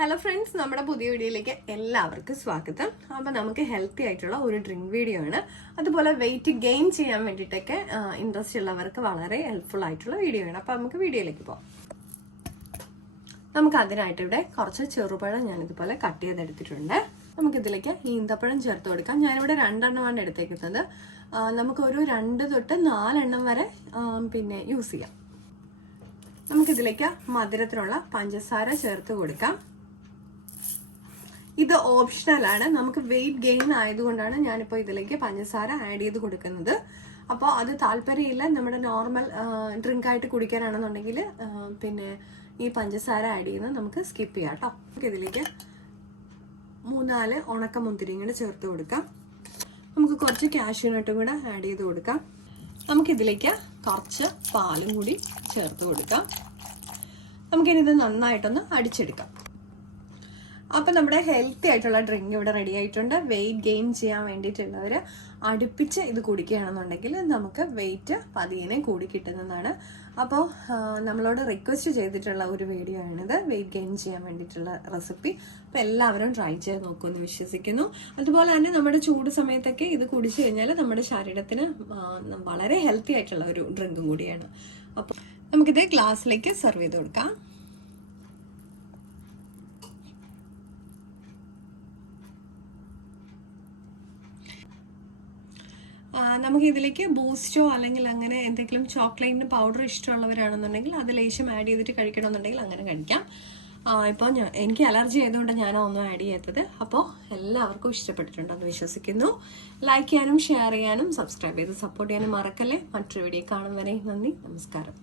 Hello friends, നമ്മുടെ പുതിയ വീഡിയോയിലേക്ക് എല്ലാവർക്കും സ്വാഗതം. അപ്പോൾ നമുക്ക് ഹെൽത്തി ആയിട്ടുള്ള ഒരു ഡ്രിങ്ക് വീഡിയോ ആണ്. അതുപോലെ വെയിറ്റ് ഗെയിൻ ചെയ്യാൻ വേണ്ടിയിട്ടൊക്കെ ഇൻട്രസ്റ്റ് ഉള്ളവർക്ക് വളരെ ഹെൽപ്ഫുൾ ആയിട്ടുള്ള വീഡിയോ ആണ്. അപ്പോൾ നമുക്ക് വീഡിയോയിലേക്ക് പോകാം. നമുക്ക് അതിനായിട്ട് ഇവിടെ കുറച്ച് ചെറുപഴം ഞാനിതുപോലെ കട്ട് ചെയ്തെടുത്തിട്ടുണ്ട്. നമുക്കിതിലേക്ക് ഈന്തപ്പഴം ചേർത്ത് കൊടുക്കാം. ഞാനിവിടെ 2 എണ്ണമാണ് എടുത്തേക്കുന്നത്. നമുക്കൊരു 2 തൊട്ട് 4 എണ്ണം വരെ പിന്നെ യൂസ് ചെയ്യാം. നമുക്കിതിലേക്ക് മധുരത്തിനുള്ള പഞ്ചസാര ചേർത്ത് കൊടുക്കാം. ഇത് ഓപ്ഷണൽ ആണ്. നമുക്ക് വെയിറ്റ് ഗെയിൻ ആയതുകൊണ്ടാണ് ഞാനിപ്പോൾ ഇതിലേക്ക് പഞ്ചസാര ആഡ് ചെയ്ത് കൊടുക്കുന്നത്. അപ്പോൾ അത് താല്പര്യമില്ല, നമ്മുടെ നോർമൽ ഡ്രിങ്ക് ആയിട്ട് കുടിക്കാനാണെന്നുണ്ടെങ്കിൽ പിന്നെ ഈ പഞ്ചസാര ആഡ് ചെയ്യുന്നത് നമുക്ക് സ്കിപ്പ് ചെയ്യാം കേട്ടോ. നമുക്ക് ഇതിലേക്ക് 3-4 ഉണക്ക മുന്തിരിയും കൂടെ ചേർത്ത് കൊടുക്കാം. നമുക്ക് കുറച്ച് കാഷ്യൂനട്ടും കൂടെ ആഡ് ചെയ്ത് കൊടുക്കാം. നമുക്കിതിലേക്ക് കുറച്ച് പാലും കൂടി ചേർത്ത് കൊടുക്കാം. നമുക്കിനിത് നന്നായിട്ടൊന്ന് അടിച്ചെടുക്കാം. അപ്പം നമ്മുടെ ഹെൽത്തി ആയിട്ടുള്ള ഡ്രിങ്ക് ഇവിടെ റെഡി ആയിട്ടുണ്ട്. വെയിറ്റ് ഗെയിൻ ചെയ്യാൻ വേണ്ടിയിട്ടുള്ളവർ അടുപ്പിച്ച് ഇത് കുടിക്കുകയാണെന്നുണ്ടെങ്കിൽ നമുക്ക് വെയിറ്റ് പതിയെ കൂടി കിട്ടുന്നതാണ്. അപ്പോൾ നമ്മളോട് റിക്വസ്റ്റ് ചെയ്തിട്ടുള്ള ഒരു വീഡിയോ ആണിത്, വെയിറ്റ് ഗെയിൻ ചെയ്യാൻ വേണ്ടിയിട്ടുള്ള റെസിപ്പി. അപ്പോൾ എല്ലാവരും ട്രൈ ചെയ്ത് നോക്കുമെന്ന് വിശ്വസിക്കുന്നു. അതുപോലെ തന്നെ നമ്മുടെ ചൂട് സമയത്തൊക്കെ ഇത് കുടിച്ചു കഴിഞ്ഞാൽ നമ്മുടെ ശരീരത്തിന് വളരെ ഹെൽത്തി ആയിട്ടുള്ള ഒരു ഡ്രിങ്കും കൂടിയാണ്. അപ്പോൾ നമുക്കിത് ഗ്ലാസ്സിലേക്ക് സെർവ് ചെയ്ത് കൊടുക്കാം. നമുക്ക് ഇതിലേക്ക് ബൂസ്റ്റോ അല്ലെങ്കിൽ അങ്ങനെ എന്തെങ്കിലും ചോക്ലേറ്റിന് പൗഡർ ഇഷ്ടമുള്ളവരാണെന്നുണ്ടെങ്കിൽ അത് ലേശം ആഡ് ചെയ്തിട്ട് കഴിക്കണമെന്നുണ്ടെങ്കിൽ അങ്ങനെ കഴിക്കാം. ഇപ്പോൾ എനിക്ക് അലർജി ആയതുകൊണ്ട് ഞാനൊന്നും ആഡ് ചെയ്യാത്തത്. അപ്പോൾ എല്ലാവർക്കും ഇഷ്ടപ്പെട്ടിട്ടുണ്ടെന്ന് വിശ്വസിക്കുന്നു. ലൈക്ക് ചെയ്യാനും ഷെയർ ചെയ്യാനും സബ്സ്ക്രൈബ് ചെയ്ത് സപ്പോർട്ട് ചെയ്യാനും മറക്കല്ലേ. മറ്റൊരു വീഡിയോ കാണും വരെ നന്ദി, നമസ്കാരം.